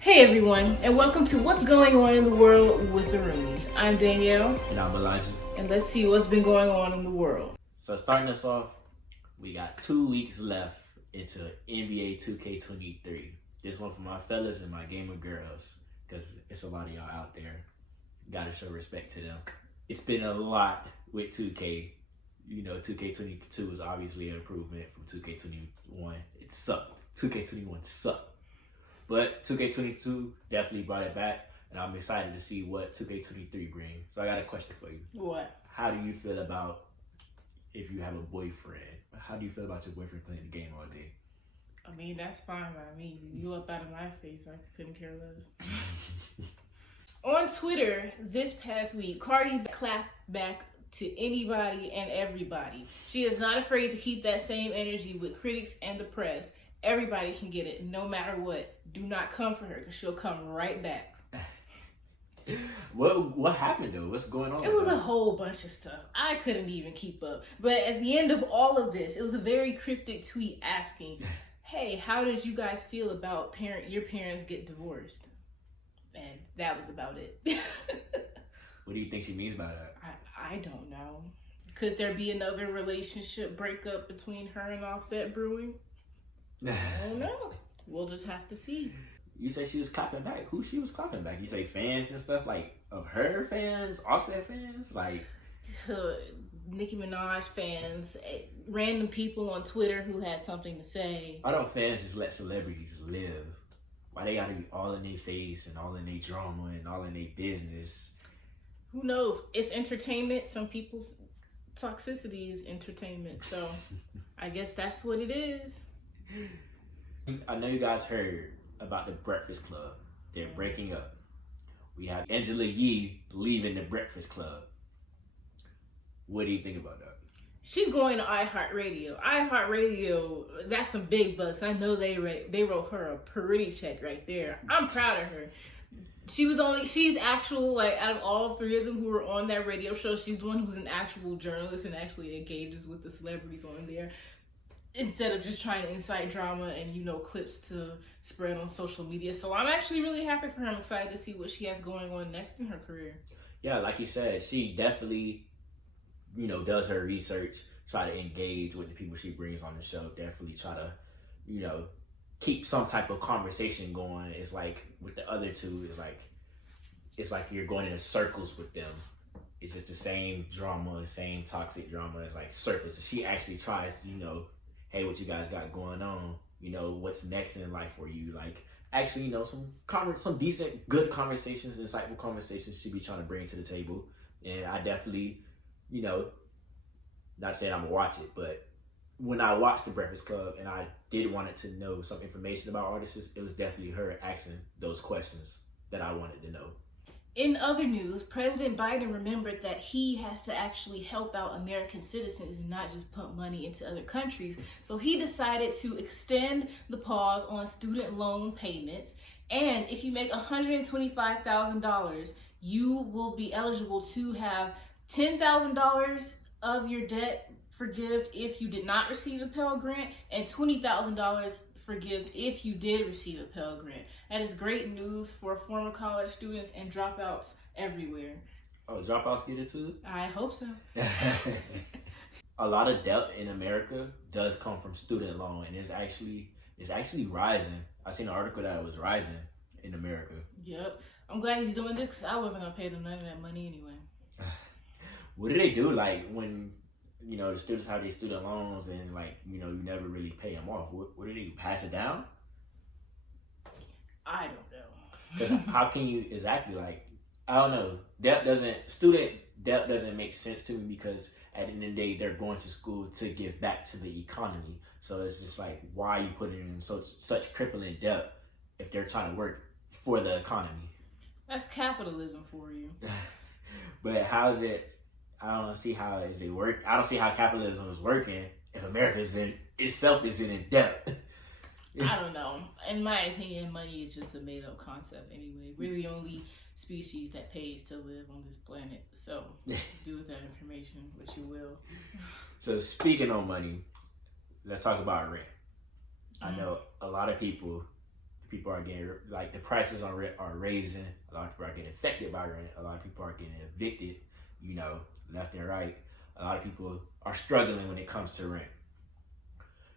Hey everyone, and welcome to What's Going On in the World with the Roomies. I'm Danielle, And I'm Elijah. and let's see what's been going on in the world. So starting us off, we got 2 weeks left into NBA 2K23. This one for my fellas and my gamer girls, because it's a lot of y'all out there. Gotta show respect to them. It's been a lot with 2K. 2K22 is obviously an improvement from 2K21. It sucked. 2K21 sucked. But 2K22 definitely brought it back, and I'm excited to see what 2K23 brings. So I got a question for you. What? How do you feel about if you have a boyfriend? How do you feel about your boyfriend playing the game all day? I mean, that's fine by me. You up out of my face, I couldn't care less. On Twitter this past week, Cardi clapped back to anybody and everybody. She is not afraid to keep that same energy with critics and the press. Everybody can get it, no matter what. Do not come for her, because she'll come right back. What happened though? What's going on? It was a whole bunch of stuff. I couldn't even keep up. But at the end of all of this, it was a very cryptic tweet asking, hey, how did you guys feel about your parents get divorced? And that was about it. What do you think she means by that? I don't know. Could there be another relationship breakup between her and Offset brewing? I don't know. We'll just have to see. You say she was clapping back. Who she was clapping back? You say fans and stuff, like of her fans, Offset fans, like Nicki Minaj fans, random people on Twitter who had something to say. Why don't fans just let celebrities live? Why they gotta be all in their face and all in their drama and all in their business? Who knows? It's entertainment. Some people's toxicity is entertainment. So I guess that's what it is. I know you guys heard about the Breakfast Club. They're breaking up. We have Angela Yee leaving the Breakfast Club. What do you think about that? She's going to iHeartRadio. iHeartRadio, that's some big bucks. I know they wrote her a pretty check right there. I'm proud of her. She's actual, like, out of all three of them who were on that radio show, she's the one who's an actual journalist and actually engages with the celebrities on there, instead of just trying to incite drama and, clips to spread on social media. So I'm actually really happy for her. I'm excited to see what she has going on next in her career. Yeah, like you said, she definitely, does her research, try to engage with the people she brings on the show, definitely try to, keep some type of conversation going. It's like with the other two, it's like you're going in circles with them. It's just the same drama, same toxic drama. It's like circles. So she actually tries to, hey, what you guys got going on? What's next in life for you? Like, actually, some decent, good conversations, insightful conversations she'd be trying to bring to the table. And I definitely, not saying I'm gonna watch it, but when I watched The Breakfast Club and I did wanted to know some information about artists, it was definitely her asking those questions that I wanted to know. In other news, President Biden remembered that he has to actually help out American citizens and not just pump money into other countries. So he decided to extend the pause on student loan payments. And if you make $125,000, you will be eligible to have $10,000 of your debt forgiven if you did not receive a Pell Grant, and $20,000 forgiven if you did receive a Pell Grant. That is great news for former college students and dropouts everywhere. Oh, dropouts get it too? I hope so. A lot of debt in America does come from student loan, and it's actually rising. I seen an article that it was rising in America. Yep. I'm glad he's doing this, because I wasn't going to pay them none of that money anyway. What do they do, like, when the students have these student loans and, like, you never really pay them off? What do they do? Pass it down? I don't know. Because how can you exactly, like, I don't know. Student debt doesn't make sense to me, because at the end of the day, they're going to school to give back to the economy. So it's just like, why are you putting them in such crippling debt if they're trying to work for the economy? That's capitalism for you. But how is it? I don't see how is it work. I don't see how capitalism is working if America itself is in debt. I don't know. In my opinion, money is just a made-up concept anyway. We're the only species that pays to live on this planet. So do with that information what you will. So speaking on money, let's talk about rent. I know a lot of people People are getting, like, the prices on rent are raising. A lot of people are getting affected by rent. A lot of people are getting evicted, you know, left and right. A lot of people are struggling when it comes to rent.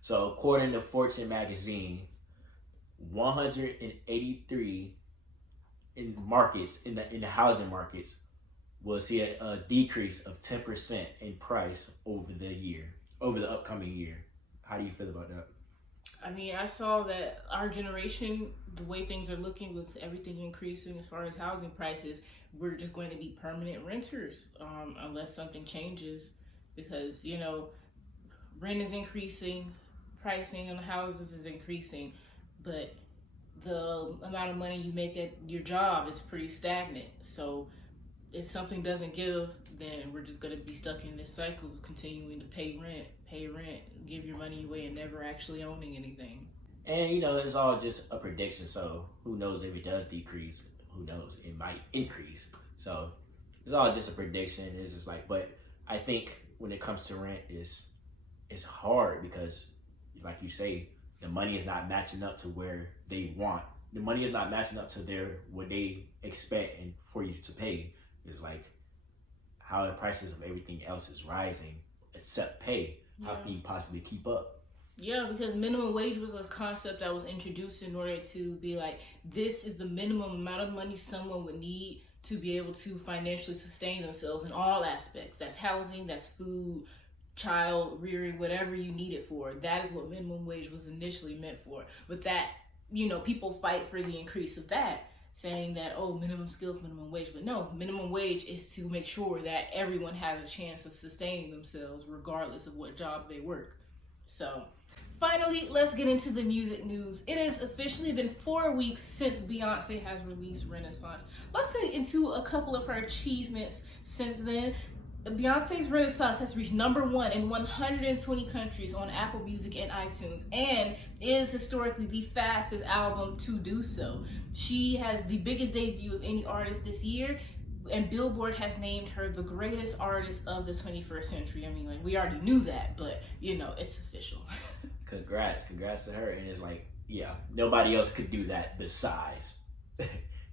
So according to Fortune magazine, 183 in the housing markets will see a decrease of 10% in price over the upcoming year. How do you feel about that? I mean, I saw that our generation, the way things are looking with everything increasing as far as housing prices, we're just going to be permanent renters unless something changes, because, you know, rent is increasing, pricing on the houses is increasing, but the amount of money you make at your job is pretty stagnant. So if something doesn't give, then we're just going to be stuck in this cycle of continuing to pay rent, give your money away, and never actually owning anything. And, you know, it's all just a prediction. So who knows if it does decrease? Who knows? It might increase. So it's all just a prediction. It's just like, but I think when it comes to rent, it's hard because, like you say, the money is not matching up to where they want. The money is not matching up to what they expect and for you to pay. It's like how the prices of everything else is rising except pay. How can you possibly keep up? Yeah, because minimum wage was a concept that was introduced in order to be like, this is the minimum amount of money someone would need to be able to financially sustain themselves in all aspects. That's housing, that's food, child rearing, whatever you need it for. That is what minimum wage was initially meant for. But that, you know, people fight for the increase of that, saying that, oh, minimum skills, minimum wage. But no, minimum wage is to make sure that everyone has a chance of sustaining themselves regardless of what job they work. So finally, let's get into the music news. It has officially been 4 weeks since Beyonce has released Renaissance. Let's get into a couple of her achievements since then. Beyonce's Renaissance has reached #1 in 120 countries on Apple Music and iTunes, and is historically the fastest album to do so. She has the biggest debut of any artist this year, and Billboard has named her the greatest artist of the 21st century. I mean, like, we already knew that, but, you know, it's official. Congrats to her. And it's like, yeah, nobody else could do that besides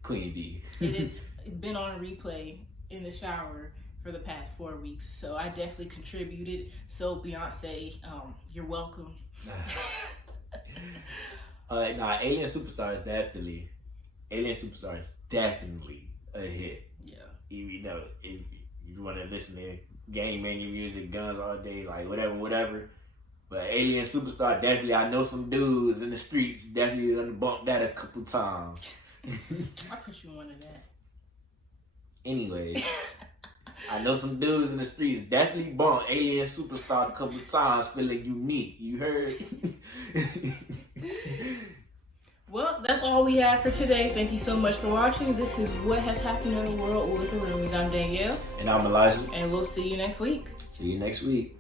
Queen B. It has been on replay in the shower for the past 4 weeks, so I definitely contributed. So Beyonce, you're welcome. Alien Superstar is definitely a hit. Yeah. You know, if you want to listen to game menu music, guns all day, like whatever. But Alien Superstar, definitely, I know some dudes in the streets definitely gonna bump that a couple times. I put you on to that. Anyways. I know some dudes in the streets definitely bump Alien Superstar a couple times, feeling unique. You heard? Well, that's all we have for today. Thank you so much for watching. This is What Has Happened in the World with the Roomies. I'm Danielle. And I'm Elijah. And we'll see you next week. See you next week.